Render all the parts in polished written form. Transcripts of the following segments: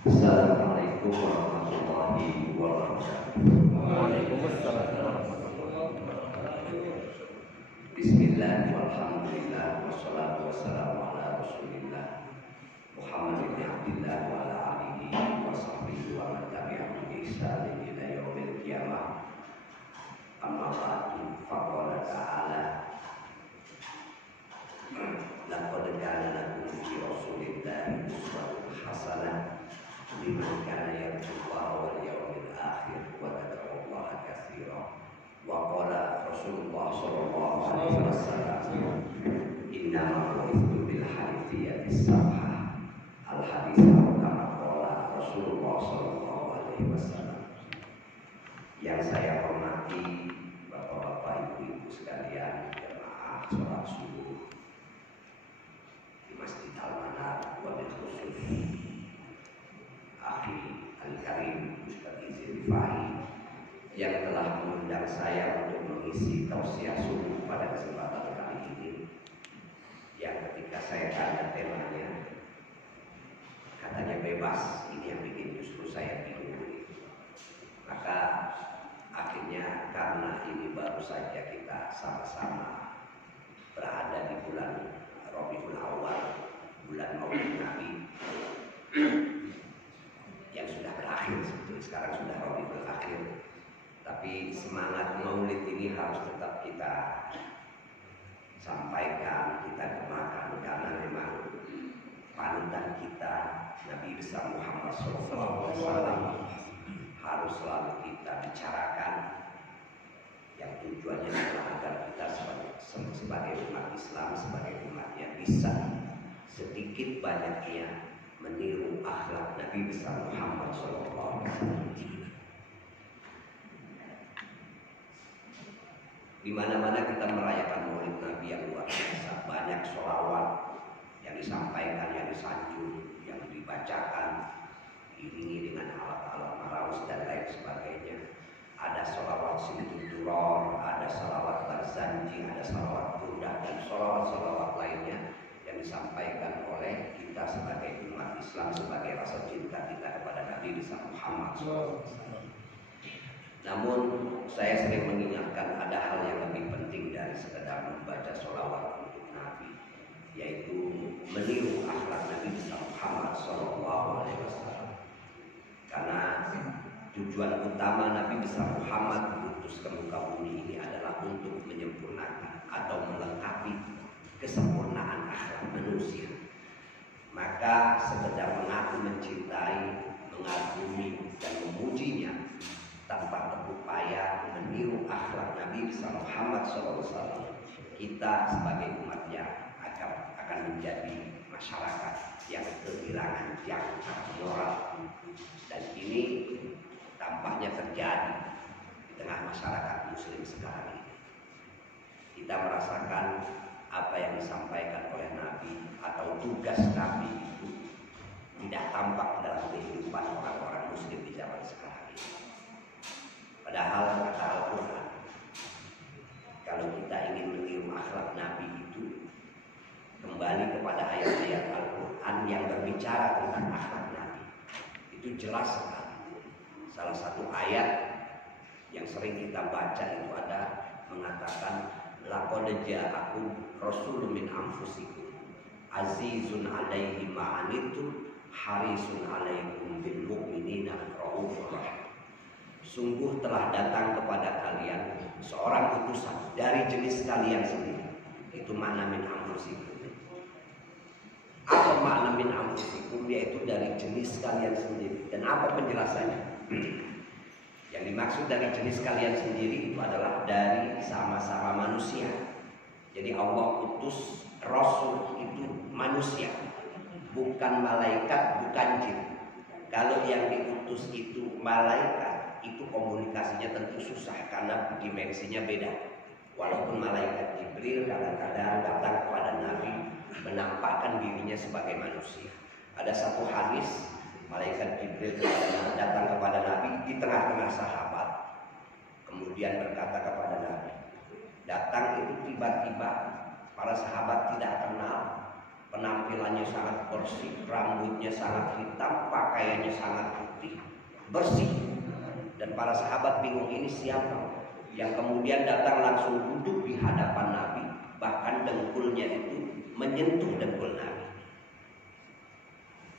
Assalamualaikum warahmatullahi wabarakatuh. Waalaikumsalam warahmatullahi wabarakatuh. Bismillah, walhamdulillah, wassalatu wassalamu ala rasulillah Muhammad bin Abdillah wa ala alihi wa sahbihi wa man tabi'ahum bi ihsanin ila yaumil qiyamah. Amma ba'du, faqala ta'ala laqad kana lakum fi rasulillahi uswatun hasanah liman kana yarjullaha wal yawmil akhir wa dzakarallaha katsiran. Wa qala Rasulullah sallallahu alaihi wasallam innama bu'ithu bil hanifiyyati sabha. Al hadits kama qala Rasulullah sallallahu alaihi wasallam. Yang saya hormati Bapak-bapak, Ibu-ibu sekalian, jemaah salat subuh di Masjid Al-Manar, wabil khusus Akhi Al-Karim Ustaz Izin Rifai yang telah mengundang saya untuk mengisi tausiah subuh pada kesempatan kali ini. Yang ketika saya tanya temanya, katanya bebas, ini yang bikin justru saya bingung. Maka akhirnya karena ini baru saja kita sama-sama berada di bulan Rabiul Awal, bulan Maulid Nabi yang sudah berakhir, sebetulnya sekarang sudah Rabiul Akhir. Tapi semangat Maulid ini harus tetap kita sampaikan, kita gemakan, karena memang panutan kita Nabi besar Muhammad SAW harus selalu kita bicarakan, yang tujuannya adalah agar kita sebagai umat Islam, sebagai umatnya bisa sedikit banyaknya meniru akhlak Nabi besar Muhammad SAW. Di mana-mana kita merayakan Maulid Nabi yang luar biasa, banyak sholawat yang disampaikan, yang disanjung, yang dibacakan, diiringi dengan alat-alat maraus dan lain sebagainya. Ada sholawat Simtuturor, ada sholawat Barzanji, ada sholawat Burdah, dan sholawat-sholawat lainnya yang disampaikan oleh kita sebagai umat Islam, sebagai rasa cinta kita kepada Nabi besar Muhammad SAW. Namun saya sering mengingatkan ada hal yang lebih penting dari sekedar membaca sholawat untuk Nabi, yaitu meniru akhlak Nabi besar Muhammad SAW. Karena tujuan utama Nabi besar Muhammad diutus ke muka bumi ini adalah untuk menyempurnakan atau melengkapi kesempurnaan akhlak manusia. Maka sekedar mengaku mencintai, mengagumi dan memujinya tanpa berupaya meniru akhlak Nabi besar Muhammad SAW, kita sebagai umatnya akan menjadi masyarakat yang kehilangan jangkar moral. Dan ini tampaknya terjadi di tengah masyarakat muslim sekarang ini. Kita merasakan apa yang disampaikan oleh Nabi atau tugas Nabi itu tidak tampak dalam kehidupan orang-orang muslim di zaman sekarang ini. Padahal kata Al-Quran, kalau kita ingin meniru akhlak Nabi itu, kembali kepada ayat-ayat Al-Quran yang berbicara tentang akhlak Nabi, itu jelas sekali. Salah satu ayat yang sering kita baca itu ada mengatakan, laqad ja'akum rasulun min anfusikum azizun 'alaihi ma 'anittum harisun 'alaikum bil mu'minina raufur rahim. Sungguh telah datang kepada kalian seorang utusan dari jenis kalian sendiri. Itu makna min anfusikum. Apa makna min anfusikum? Yaitu dari jenis kalian sendiri. Dan apa penjelasannya? Yang dimaksud dari jenis kalian sendiri itu adalah dari sama-sama manusia. Jadi Allah utus Rasul itu manusia, bukan malaikat, bukan jin. Kalau yang diutus itu malaikat, itu komunikasinya tentu susah karena dimensinya beda. Walaupun malaikat Jibril kadang-kadang datang kepada Nabi menampakkan dirinya sebagai manusia. Ada satu hadis malaikat Jibril datang kepada Nabi di tengah-tengah sahabat, kemudian berkata kepada Nabi, datang itu tiba-tiba, para sahabat tidak kenal, penampilannya sangat bersih, rambutnya sangat hitam, pakaiannya sangat putih, bersih. Dan para sahabat bingung, ini siapa? Yang kemudian datang langsung duduk di hadapan Nabi, bahkan dengkulnya itu menyentuh dengkul Nabi.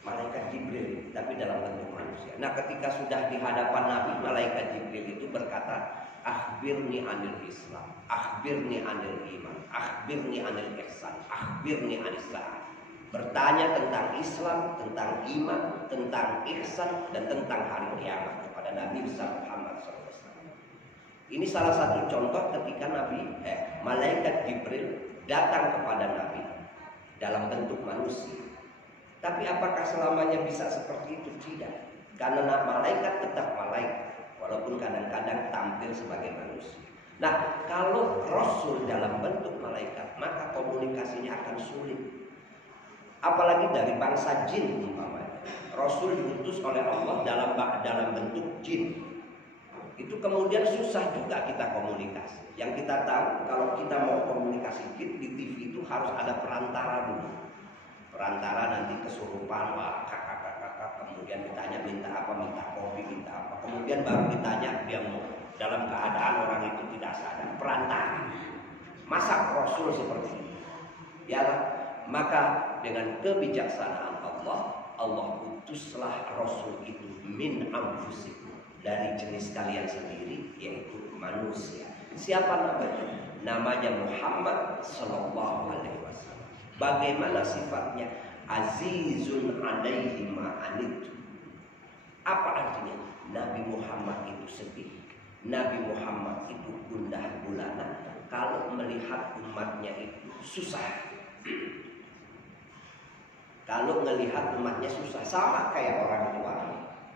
Malaikat Jibril, tapi dalam bentuk manusia. Nah, ketika sudah di hadapan Nabi, malaikat Jibril itu berkata, akhbirni anil Islam, akhbirni anil iman, akhbirni anil ihsan, akhbirni anil sa'ah. Bertanya tentang Islam, tentang iman, tentang ihsan, dan tentang hari kiamat kepada Nabi Muhammad SAW. Ini salah satu contoh ketika malaikat Jibril datang kepada Nabi dalam bentuk manusia. Tapi apakah selamanya bisa seperti itu? Tidak. Karena malaikat tetap malaikat, walaupun kadang-kadang tampil sebagai manusia. Nah, kalau Rasul dalam bentuk malaikat, maka komunikasinya akan sulit. Apalagi dari bangsa jin umpamanya. Rasul diutus oleh Allah dalam bentuk jin. Itu kemudian susah juga kita komunikasi. Yang kita tahu, kalau kita mau komunikasi jin di TV itu harus ada perantara dulu. Perantara nanti kesurupan, wah kakak, kemudian ditanya minta apa, minta kopi, minta apa, kemudian baru ditanya dia mau, dalam keadaan orang itu tidak sadar. Perantara. Masa Rasul seperti ini? Ya, maka dengan kebijaksanaan Allah utuslah Rasul itu min anfusikum, dari jenis kalian sendiri, yaitu manusia. Siapa namanya? Namanya Muhammad Sallallahu Alaihi Wasallam. Bagaimana sifatnya? Azizun alaihi ma'anittu. Apa artinya? Nabi Muhammad itu sedih. Nabi Muhammad itu gundah gulana kalau melihat umatnya itu susah. Kalau melihat umatnya susah, sama kayak orang tua.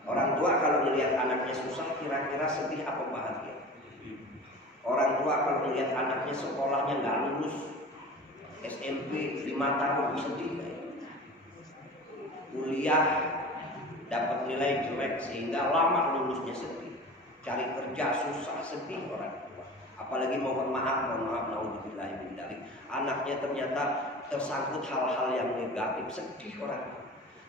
Orang tua kalau melihat anaknya susah, kira-kira sedih apa bahagia? Orang tua kalau melihat anaknya sekolahnya nggak lulus, SMP 5 tahun sedih. Kuliah dapat nilai jelek sehingga lama lulusnya sedih. Cari kerja susah, sedih orang tua. Apalagi mohon maaf, naudzubillah min dzalik. Anaknya ternyata tersangkut hal-hal yang negatif, sedih orang tua.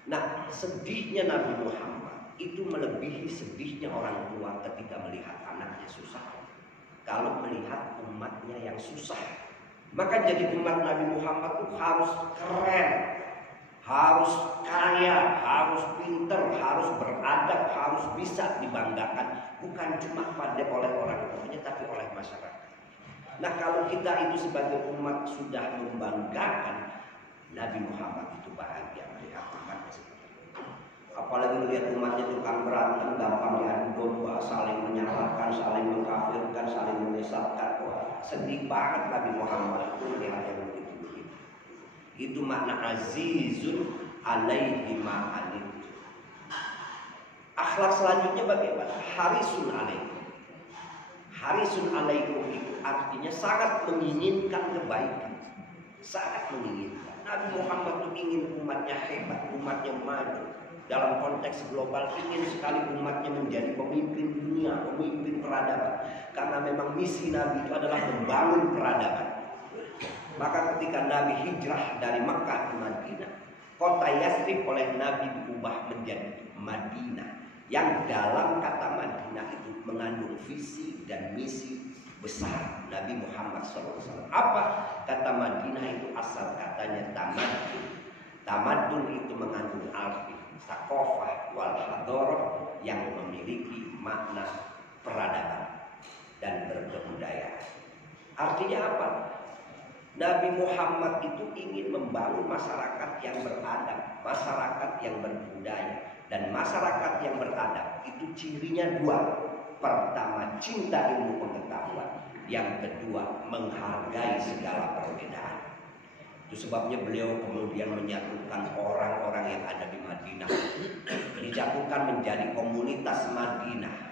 Nah, sedihnya Nabi Muhammad itu melebihi sedihnya orang tua ketika melihat anaknya susah. Kalau melihat umatnya yang susah, maka jadi umat Nabi Muhammad itu harus keren, harus kaya, harus pinter, harus beradab, harus bisa dibanggakan. Bukan cuma oleh orang tuanya, tapi oleh masyarakat. Nah, kalau kita itu sebagai umat sudah membanggakan, Nabi Muhammad itu bahagia melihat umatnya seperti itu. Apalagi melihat umatnya tukang berantem, gampang diadu domba, saling menyalahkan, saling mengkafirkan, saling menyesatkan. Wah, sedih banget Nabi Muhammad itu melihat yang begitu. Itu makna azizun alaihi ma'anittu. Akhlak selanjutnya bagaimana? Harisun alaikum. Harisun alaikum itu artinya sangat menginginkan kebaikan. Sangat menginginkan. Nabi Muhammad itu ingin umatnya hebat, umatnya maju. Dalam konteks global ingin sekali umatnya menjadi pemimpin dunia, pemimpin peradaban. Karena memang misi Nabi itu adalah membangun peradaban. Maka ketika Nabi hijrah dari Makkah ke Madinah, kota Yathrib oleh Nabi diubah menjadi Madinah. Yang dalam kata Madinah itu mengandung visi dan misi besar Nabi Muhammad SAW. Apa kata Madinah itu? Asal katanya tamadun. Tamadun itu mengandung arti sakofah wal hadorah yang memiliki makna peradaban dan berkebudayaan. Artinya apa? Nabi Muhammad itu ingin membangun masyarakat yang beradab, masyarakat yang berbudaya. Dan masyarakat yang beradab itu cirinya dua. Pertama, cinta ilmu pengetahuan. Yang kedua, menghargai segala perbedaan. Itu sebabnya beliau kemudian menyatukan orang-orang yang ada di Madinah, dijatuhkan menjadi komunitas Madinah,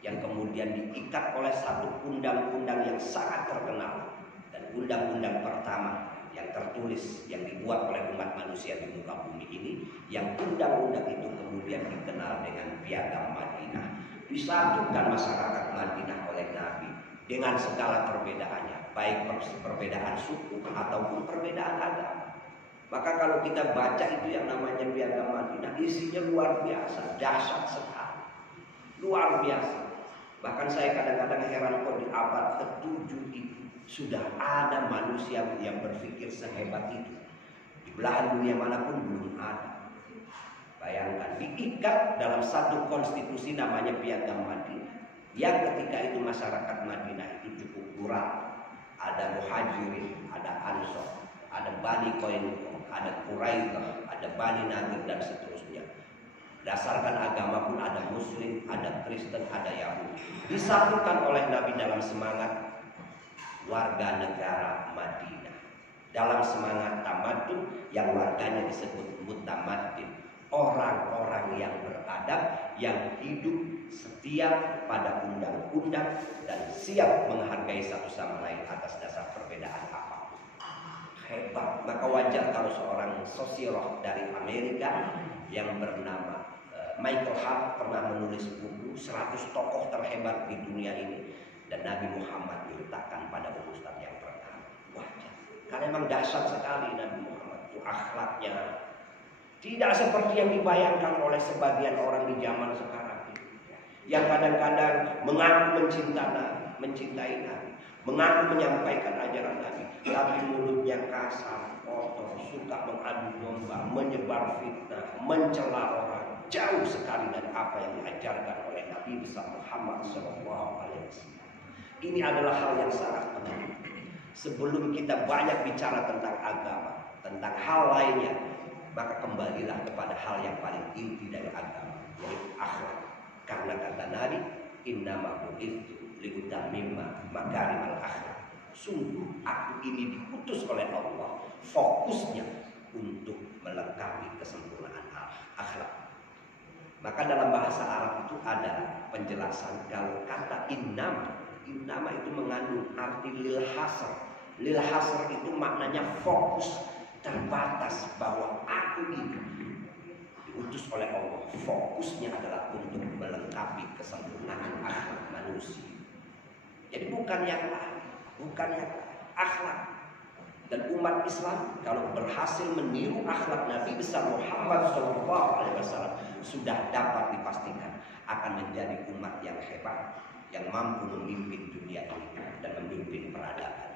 yang kemudian diikat oleh satu undang-undang yang sangat terkenal. Dan undang-undang pertama yang tertulis, yang dibuat oleh umat manusia di muka bumi ini, yang undang-undang itu kemudian dikenal dengan Piagam Madinah. Disatukan masyarakat Madinah oleh Nabi dengan segala perbedaannya, baik perbedaan suku ataupun perbedaan agama. Maka kalau kita baca itu yang namanya Piagam Madinah, isinya luar biasa, dahsyat sekali, luar biasa. Bahkan saya kadang-kadang heran kok di abad ke-7 itu sudah ada manusia yang berpikir sehebat itu. Di belahan dunia manapun belum ada. Bayangkan, diikat dalam satu konstitusi namanya Piagam Madinah, yang ketika itu masyarakat Madinah itu cukup plural. Ada Muhajirin, ada Ansor, ada Bani Qainuqa, ada Quraidah, ada Bani Nadir, dan seterusnya. Dasarkan agama pun ada Muslim, ada Kristen, ada Yahudi. Disatukan oleh Nabi dalam semangat warga negara Madinah, dalam semangat tamadun yang warganya disebut mutamadin, orang-orang yang beradab, yang hidup setia pada undang-undang dan siap menghargai satu sama lain atas dasar perbedaan apapun. Hebat. Maka wajar kalau seorang sosiolog dari Amerika yang bernama Michael Hart pernah menulis buku 100 tokoh terhebat di dunia ini, dan Nabi Muhammad diletakkan pada urutan yang pertama. Wajar. Karena memang dahsyat sekali Nabi Muhammad itu, akhlaknya tidak seperti yang dibayangkan oleh sebagian orang di zaman sekarang ini, yang kadang-kadang mengaku mencintai Nabi, mengaku menyampaikan ajaran Nabi, tapi mulutnya kasar, kotor, suka mengadu domba, menyebar fitnah, mencela orang, jauh sekali dari apa yang diajarkan oleh Nabi besar Muhammad SAW. Ini adalah hal yang sangat penting. Sebelum kita banyak bicara tentang agama, tentang hal lainnya, maka kembalilah kepada hal yang paling inti dari agama, yaitu akhlak. Karena kata Nabi, innama bu'itsu liutammima makarimal akhlak. Sungguh aku ini diutus oleh Allah, fokusnya untuk melengkapi kesempurnaan akhlak. Maka dalam bahasa Arab itu ada penjelasan kalau kata innama itu mengandung arti lil hasr. Lil hasr itu maknanya fokus, terbatas, bahwa aku ini diutus oleh Allah, fokusnya adalah untuk melengkapi kesempurnaan akhlak manusia. Jadi bukan yang lain, akhlak. Dan umat Islam kalau berhasil meniru akhlak Nabi besar Muhammad SAW, sudah dapat dipastikan akan menjadi umat yang hebat, yang mampu memimpin dunia ini dan memimpin peradaban.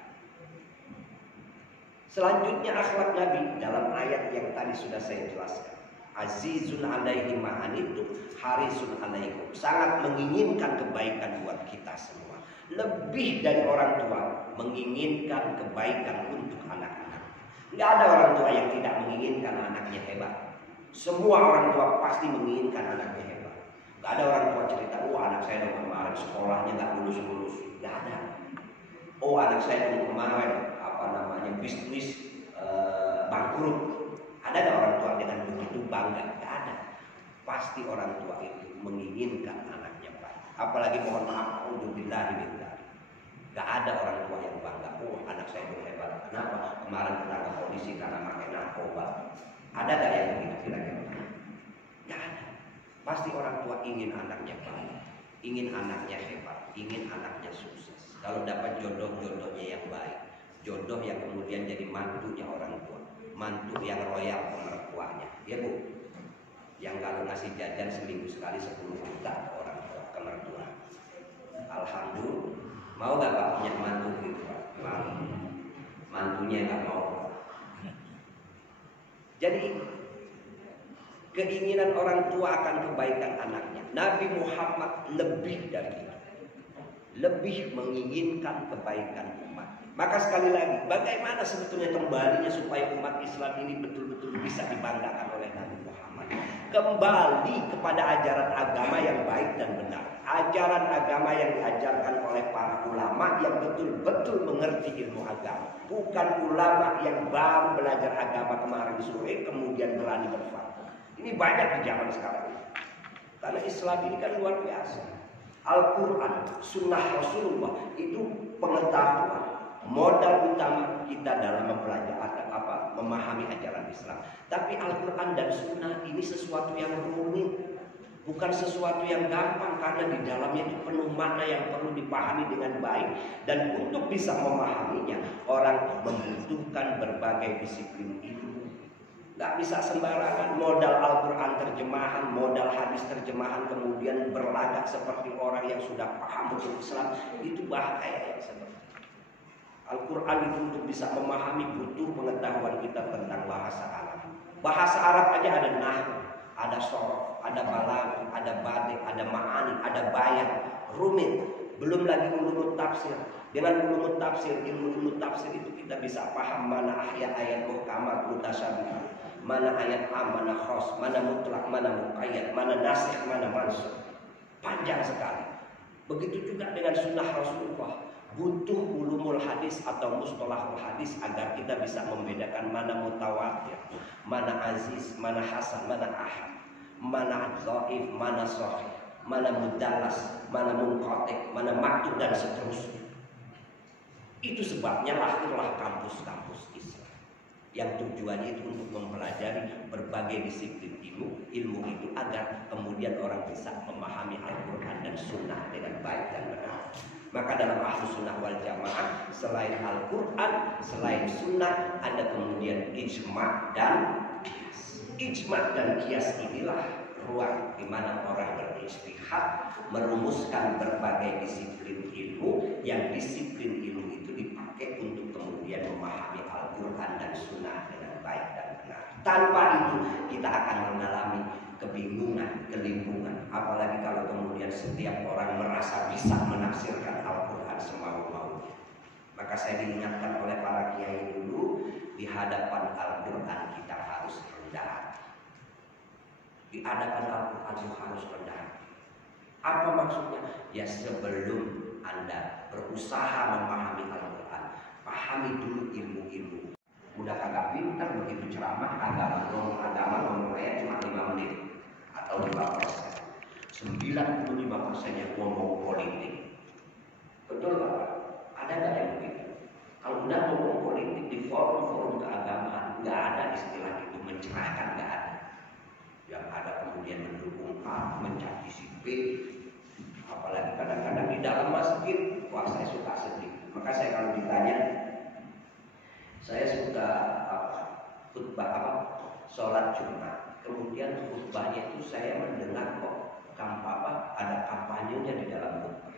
Selanjutnya akhlak Nabi dalam ayat yang tadi sudah saya jelaskan. Azizun alaihi ma'anitum harisun alaikum. Sangat menginginkan kebaikan buat kita semua. Lebih dari orang tua menginginkan kebaikan untuk anak-anak. Tidak ada orang tua yang tidak menginginkan anaknya hebat. Semua orang tua pasti menginginkan anaknya hebat. Tidak ada orang tua cerita, oh anak saya kemarin sekolahnya nggak lulus. Tidak ada. Oh anak saya kemarin bisnis bangkrut. Ada nggak orang tua dengan begitu bangga? Tidak ada. Pasti orang tua itu menginginkan anaknya baik. Apalagi mohon maaf, gak ada orang tua yang bangga. Oh anak saya itu hebat. Kenapa? Kemarin ketangkap polisi karena pakai narkoba. Ada gak yang begitu kira-kira? Gak ada. Pasti orang tua ingin anaknya baik, ingin anaknya hebat, ingin anaknya sukses. Kalau dapat jodohnya yang baik, jodoh yang kemudian jadi mantunya orang tua, mantu yang royal ke mertuanya, ya bu, yang kalau ngasih jajan seminggu sekali 10 juta ke orang tua, ke mertua. Alhamdulillah. Mau gak pak punya mantu gitu pak? Mau. Mantunya gak mau. Jadi keinginan orang tua akan kebaikan anaknya. Nabi Muhammad lebih dari itu, lebih menginginkan kebaikan umat. Maka sekali lagi, bagaimana sebetulnya kembalinya supaya umat Islam ini betul-betul bisa dibanggakan oleh Nabi Muhammad? Kembali kepada ajaran agama yang baik dan benar. Ajaran agama yang diajarkan oleh para ulama yang betul-betul mengerti ilmu agama. Bukan ulama yang baru belajar agama kemarin sore kemudian berani berfatwa. Ini banyak di zaman sekarang ini. Karena Islam ini kan luar biasa. Al-Quran, Sunnah Rasulullah itu pengetahuan, modal utama kita dalam mempelajari memahami ajaran Islam. Tapi Al-Quran dan Sunnah ini sesuatu yang rumit, bukan sesuatu yang gampang, karena di dalamnya itu penuh makna yang perlu dipahami dengan baik. Dan untuk bisa memahaminya, orang membutuhkan berbagai disiplin ilmu, Gak bisa sembarangan modal Al-Quran terjemahan, modal hadis terjemahan, kemudian berlagak seperti orang yang sudah paham betul Islam. Itu bahaya yang seperti itu. Al-Quran itu untuk bisa memahami butuh pengetahuan kita tentang bahasa Arab. Bahasa Arab aja ada nahwu, ada sorof, ada balaghah, ada badik, ada ma'ani, ada bayan, rumit. Belum lagi ulumut tafsir. Dengan ulumut tafsir, ilmu tafsir itu kita bisa paham mana ayat-ayat muhkamat, mutasyabih, mana ayat am, mana khos, mana mutlak, mana muqayyad, mana nasikh, mana mansukh. Panjang sekali. Begitu juga dengan sunnah Rasulullah. Butuh ulumul hadis atau mustalahul hadis agar kita bisa membedakan mana mutawatir, mana aziz, mana hasan, mana ahad, mana dhaif, mana sahih, mana mudallas, mana munqati', mana maktub, dan seterusnya. Itu sebabnya lahirlah kampus-kampus Islam yang tujuannya itu untuk mempelajari berbagai disiplin ilmu itu agar kemudian orang bisa memahami Al-Quran dan Sunnah dengan baik dan benar. Maka dalam Ahlus Sunnah wal Jamaah selain Al-Quran, selain Sunnah, ada kemudian ijma' dan qiyas. Ijma' dan qiyas inilah ruang di mana orang beristihad merumuskan berbagai disiplin ilmu, yang disiplin ilmu itu dipakai untuk kemudian memahami Al-Quran dan Sunnah dengan baik dan benar. Tanpa itu kita akan mengalami kebingungan, kelimbungan. Apalagi kalau kemudian setiap orang merasa bisa menafsirkan Al-Quran semau-maunya. Maka saya diingatkan oleh para kiai dulu, di hadapan Al-Quran kita harus rendah hati. Di hadapan Al-Quran itu harus rendah hati. Apa maksudnya? Ya sebelum Anda berusaha memahami Al-Quran, pahami dulu ilmu-ilmu. Udah kagak pintar begitu ceramah ngomong ayat cuma 5 menit atau 5%. 95%-nya ngomong politik. Betul Pak? Ada nggak yang begitu? Kalau udah ngomong politik di forum-forum keagamaan, nggak ada istilah itu, mencerahkan nggak ada. Yang ada kemudian mendukung A, mencaci si B. Apalagi kadang-kadang di dalam masjid, wah saya suka sedih. Maka saya kalau ditanya, saya suka khutbah sholat Jumat. Kemudian khutbahnya itu saya mendengar kok ada kampanyenya di dalam khutbah.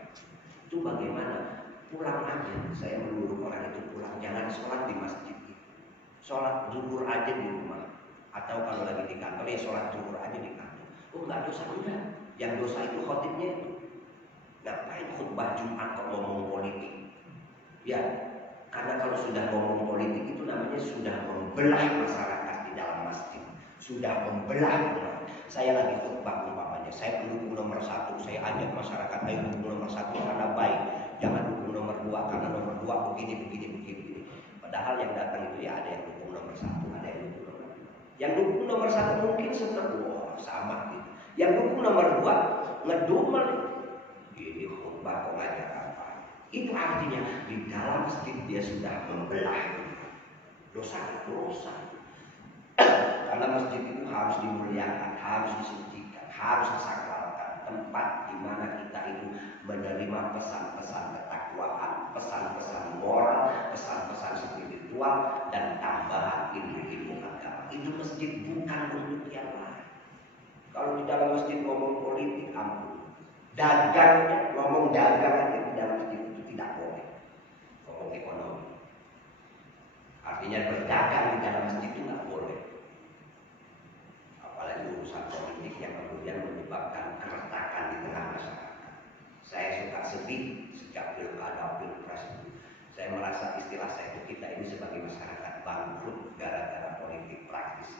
Itu bagaimana? Pulang aja. Saya menyuruh orang itu pulang, jangan sholat di masjid. Sholat zuhur aja di rumah. Atau kalau lagi di kantor ya sholat zuhur aja di kantor. Oh nggak dosa, udah. Yang dosa itu khotibnya itu. Ngapain khutbah Jumat kok ngomong politik? Ya, karena kalau sudah ngomong politik itu namanya sudah membelah masyarakat di dalam masjid. Sudah membelah. Saya lagi khutbah umpamanya, saya pendukung nomor 1, saya ajak masyarakat ayo dukung nomor 1 karena baik, jangan dukung nomor 2 karena nomor 2 begini. Padahal yang datang itu ya ada yang dukung nomor 1, ada yang dukung nomor 2. Yang dukung nomor 1 mungkin senang, wah sama gitu. Yang dukung nomor 2 ngedumel, ini khutbah kok ngajak apa? Itu artinya di dalam masjid dia sudah membelah. Dosa itu dosa. Karena masjid itu harus dimuliakan, harus disucikan, harus disakralkan, tempat di mana kita itu menerima pesan-pesan ketakwaan, pesan-pesan moral, pesan-pesan spiritual, dan tambahan ilmu-ilmu agama. Itu masjid bukan untuk yang lain. Kalau di dalam masjid ngomong politik, ampun. Dagangnya, ngomong dagangan di dalam masjid itu tidak boleh. Ngomong ekonomi. Artinya berdagang di dalam masjid itu nggak boleh. Apalagi urusan politik yang kemudian menyebabkan keretakan di tengah masyarakat. Saya suka sedih sejak pilkada pilpres itu. Saya merasa istilah saya itu kita ini sebagai masyarakat bangkrut gara-gara politik praktis.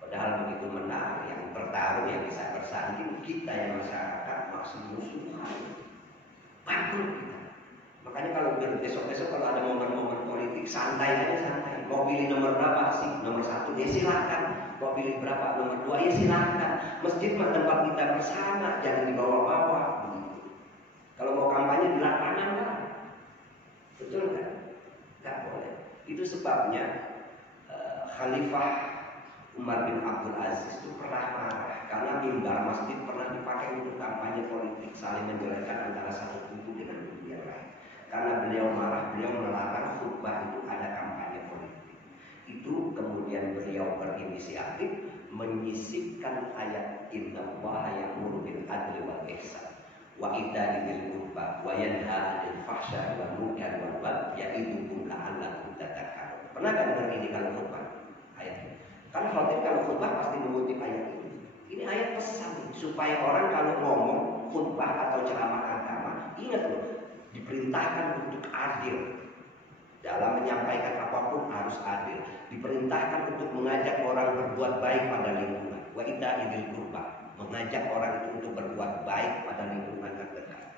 Padahal begitu menang, yang bertarung, yang bisa bersanding, kita yang masyarakat masih musuhan. Bangkrut kita. Makanya kalau besok-besok kalau ada momen-momen politik, santai aja santai. Mau pilih nomor berapa sih? Nomor 1 ya silahkan. Mau pilih berapa? Nomor 2 ya silahkan. Masjid mah tempat kita bersama, jangan dibawa-bawa. Kalau mau kampanye di lapangan kan, betul kan? Gak boleh. Itu sebabnya Khalifah Umar bin Abdul Aziz itu pernah marah karena mimbar masjid pernah dipakai untuk kampanye politik, saling menjelekkan antara satu kubu dengan kubu yang lain. Karena beliau marah, beliau melarang khutbah itu ada kampanye politik. Itu kemudian wa ita'i dzil qurba wa yanha 'anil fahsya'i wal munkari wal baghi ya'idukum la'allakum tadhakkarun. Pernah kan dengar ini kalau khutbah? Ayat ini. Karena kalau khutbah pasti mengutip ayat ini. Ini ayat pesan supaya orang kalau ngomong khutbah atau ceramah agama, ingat loh, diperintahkan untuk adil. Dalam menyampaikan apapun harus adil. Diperintahkan untuk mengajak orang berbuat baik pada lingkungan. Wa ita'i dzil qurba, mengajak orang itu untuk berbuat baik pada lingkungan terdekat.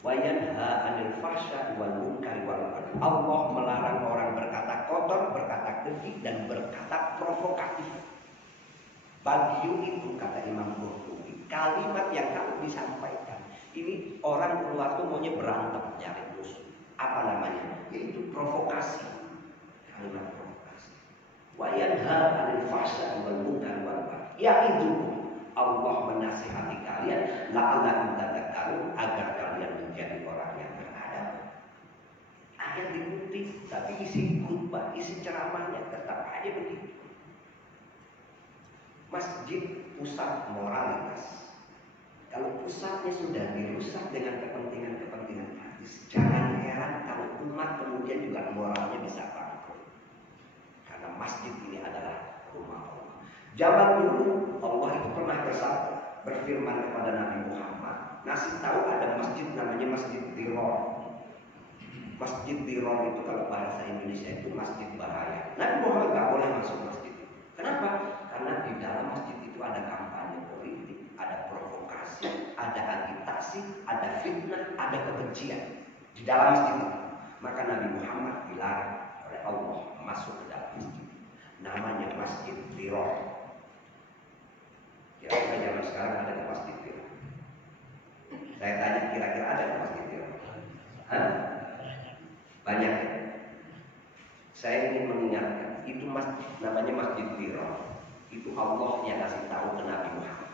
Wa yanha 'anil fahsya'i wal munkari wal baghi. Allah melarang orang berkata kotor, berkata keji, dan berkata provokatif. Bagyu itu kata Imam Qurtubi, kalimat yang kalau disampaikan ini orang keluar tuh maunya berantem, nyari musuh. Apa namanya? Yaitu provokasi. Kalimat provokasi. Wa yanha 'anil fahsya'i wal munkari wal baghi. Ya'idukum, Allah menasihati kalian la'allakum tadhakkarun, agar kalian menjadi orang yang beradab. Ayat dikutip, tapi isi khutbah, isi ceramahnya tetap aja begitu. Masjid pusat moralitas. Kalau pusatnya sudah dirusak dengan kepentingan praktis, jangan heran kalau umat kemudian juga moralnya bisa bangkrut. Karena masjid ini adalah rumah Allah. Zaman dulu Allah itu pernah bersabda, berfirman kepada Nabi Muhammad, ngasih tahu ada masjid namanya Masjid Dirar. Masjid Dirar itu kalau bahasa Indonesia itu masjid bahaya. Nabi Muhammad gak boleh masuk masjid itu. Kenapa? Karena di dalam masjid itu ada kampanye politik, ada provokasi, ada agitasi, ada fitnah, ada kebencian di dalam masjid itu. Maka Nabi Muhammad dilarang oleh Allah masuk ke dalam masjid. Namanya Masjid Dirar. Kira-kira zaman sekarang ada di Masjid Dirar? Saya tanya, kira-kira ada di Masjid Dirar? Hah? Banyak ya? Saya ingin mengingatkan, itu masjid, namanya Masjid Dirar. Itu Allah yang kasih tahu ke Nabi Muhammad.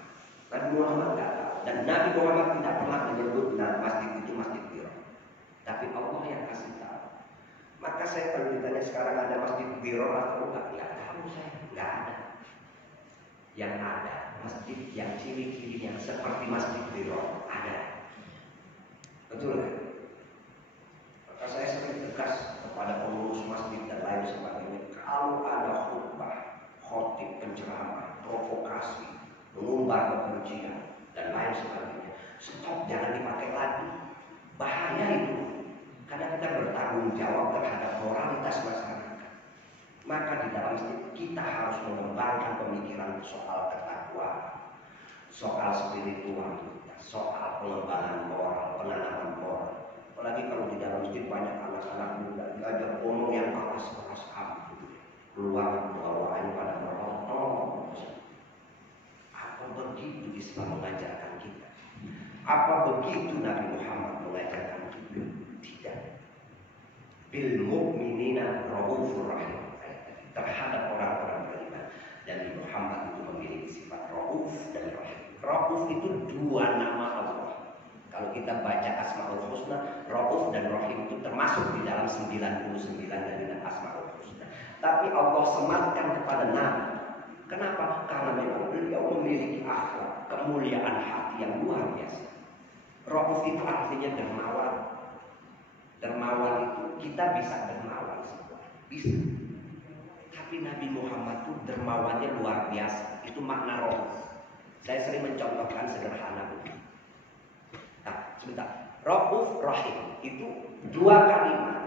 Nabi Muhammad tidak tahu, dan Nabi Muhammad tidak pernah menyebut masjid itu Masjid Dirar. Tapi Allah yang kasih tahu. Maka saya kalau ditanya sekarang ada Masjid Dirar atau enggak tahu saya, enggak ada. Yang ada masjid yang ciri-cirinya seperti Masjid Dirar ada. Betul kan? Maka saya sering tegas kepada pengurus masjid dan lain sebagainya, kalau ada khutbah, khotib, penceramah, provokasi, mengumbar kebencian dan lain sebagainya, stop, jangan dipakai lagi. Bahaya itu, karena kita bertanggung jawab terhadap moralitas masyarakat. Maka di dalam masjid kita harus mengembangkan pemikiran soal ketakwaan, soal spiritualitas, soal pengembangan moral, penanaman moral. Apalagi kalau di dalam masjid banyak anak-anak muda diajak ngomong yang keras-keras keluar bawaannya pada moral. Apa begitu Islam mengajarkan kita? Apa begitu Nabi Muhammad mengajarkan kita? Tidak. Bil mu'minina raufur rahim. Terhadap orang-orang beriman. Dan Nabi Muhammad itu memiliki sifat rauf dan rahim. Rauf itu dua nama Allah. Kalau kita baca Asmaul Husna, rauf dan rahim itu termasuk di dalam 99 dari Asmaul Husna. Tapi Allah sematkan kepada Nabi. Kenapa? Karena memang beliau memiliki akhlak, kemuliaan hati yang luar biasa. Rauf itu artinya dermawan. Dermawan itu kita bisa dermawan semua, bisa. Tapi Nabi Muhammad itu dermawannya luar biasa. Itu makna rauf. Saya sering mencontohkan sederhana begini. Nah, sebentar. Rauf, rahim itu dua kalimat,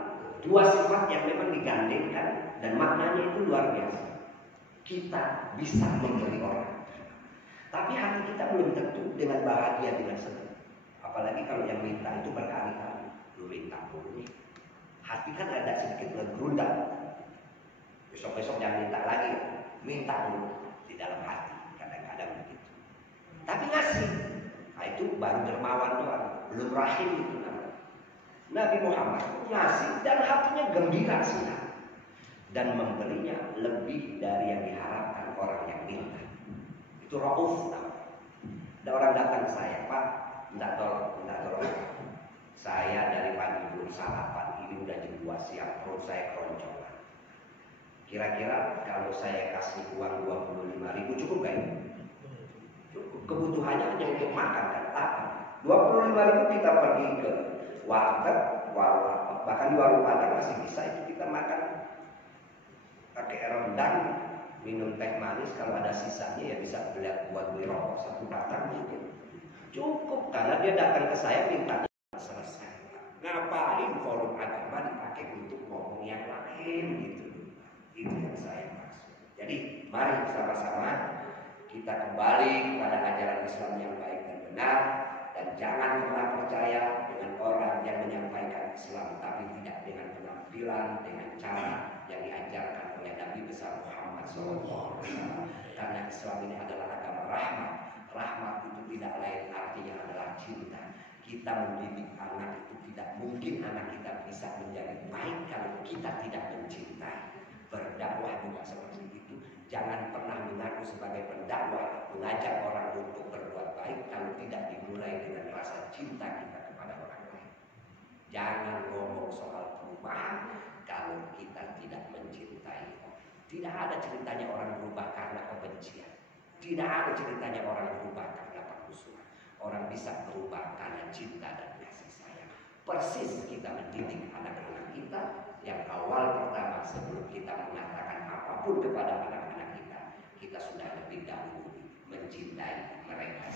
dua sifat yang memang digandengkan dan maknanya itu luar biasa. Kita bisa memberi orang, tapi hati kita belum tentu dengan bahagia, dengan senang. Apalagi kalau yang minta itu berkali-kali, lu minta mulu nih. Hati kan ada sedikit bergerundang. Besok-besok jangan minta lagi, minta dulu di dalam hati. Kadang-kadang begitu. Tapi ngasih, nah itu baru dermawan doang, belum rahim itu namanya. Nabi Muhammad ngasih dan hatinya gembira senang dan memberinya lebih dari yang diharapkan orang yang minta. Itu rauf namanya. Ada orang datang ke saya, Pak, minta tolong. Saya dari pagi belum sarapan, ini udah jam 2 siang, perut saya keroncongan. Kira-kira kalau saya kasih uang 25.000 cukup gak ya? Cukup. Kebutuhannya hanya untuk makan kan? Apa? 25.000 kita pergi ke warteg, warung apa, bahkan di warung Padang masih bisa itu kita makan pakai rendang, minum teh manis, kalau ada sisanya ya bisa buat beli rokok 1 batang mungkin. Cukup, karena dia datang ke saya minta selesai. Ngapain forum agama dipakai untuk ngomong yang lain gitu. Itu yang saya maksud. Jadi mari sama-sama kita kembali kepada ajaran Islam yang baik dan benar, dan jangan pernah percaya dengan orang yang menyampaikan Islam tapi tidak dengan penampilan, dengan cara yang diajarkan oleh Nabi besar Muhammad SAW. Karena Islam ini adalah agama rahmat. Rahmat itu tidak lain artinya adalah cinta. Kita mendidik anak itu tidak mungkin anak kita bisa menjadi baik kalau kita tidak mencintai. Berdakwah juga seperti itu. Jangan pernah mengaku sebagai pendakwah, mengajak orang untuk berbuat baik kalau tidak dimulai dengan rasa cinta kita kepada orang lain. Jangan ngomong soal perubahan kalau kita tidak mencintai. Tidak ada ceritanya orang berubah karena kebencian. Tidak ada ceritanya orang berubah karena permusuhan. Orang bisa berubah karena cinta dan kasih sayang. Persis kita mendidik anak-anak kita yang awal pertama sebelum kita mengatakan apapun kepada anak-anak kita sudah lebih dahulu mencintai mereka.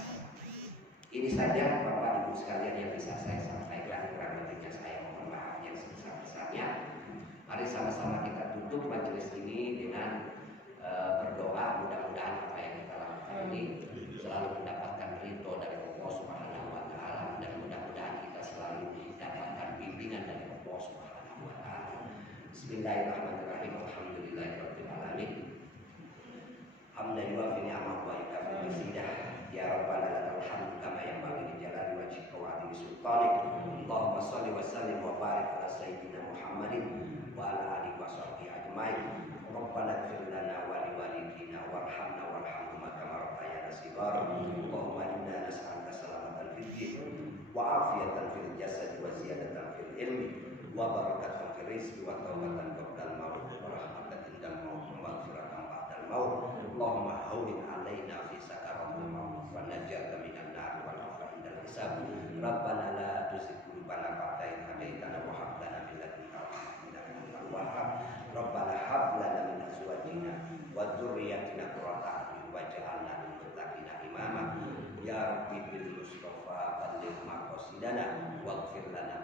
Ini saja Bapak Ibu sekalian yang bisa saya sampaikan. Kurang lebihnya saya mohon maaf yang sebesar-besarnya. Mari sama-sama kita tutup majelis ini dengan berdoa. Mudah-mudahan apa yang kita lakukan ini selalu mendapatkan ridho dari Allah Subhanahu wa Ta'ala, dan mudah-mudahan kita selalu mendapatkan bimbingan dari Allah Subhanahu wa Ta'ala. Bismillahirrahmanirrahim. Alhamdulillahirabbil alamin. Hamdan yuwafi ni'amahu wa yukafi mazidah. Ya Rabbana lakal hamdu kama yanbaghi li jalali wajhika wa 'azimi sultanik. Allahumma shalli wa sallim wa barik ala sayyidina Muhammadin wa ala alihi wa sahbihi ajmain. Rabbana ighfir lana wa li walidina warhamna warhamhuma kama rabbayana shighara. Allahumma inna nas'aluka salamatan fid din wa afiyatan fil jasad wa ziyadatan fil ilmi wa barakatan fil rizqi wa tawbatan qabla al-maut wa rahmatan indal maut wa maghfiratan ba'dal maut. Allahumma hawwin 'alaina fi sakaratil maut wa najjatna minan nar wal 'afwa indal hisab. Rabbana la tuzigh qulubana ba'da idh hadaytana wa hab lana min ladunka rahmatan innaka antal wahhab. Rabbana hab lana min azwajina wa dzurriyyatina qurrata a'yun waj'alna lil muttaqina imama. Ya Rabbi bil Mustafa balligh maqasidana waghfir lana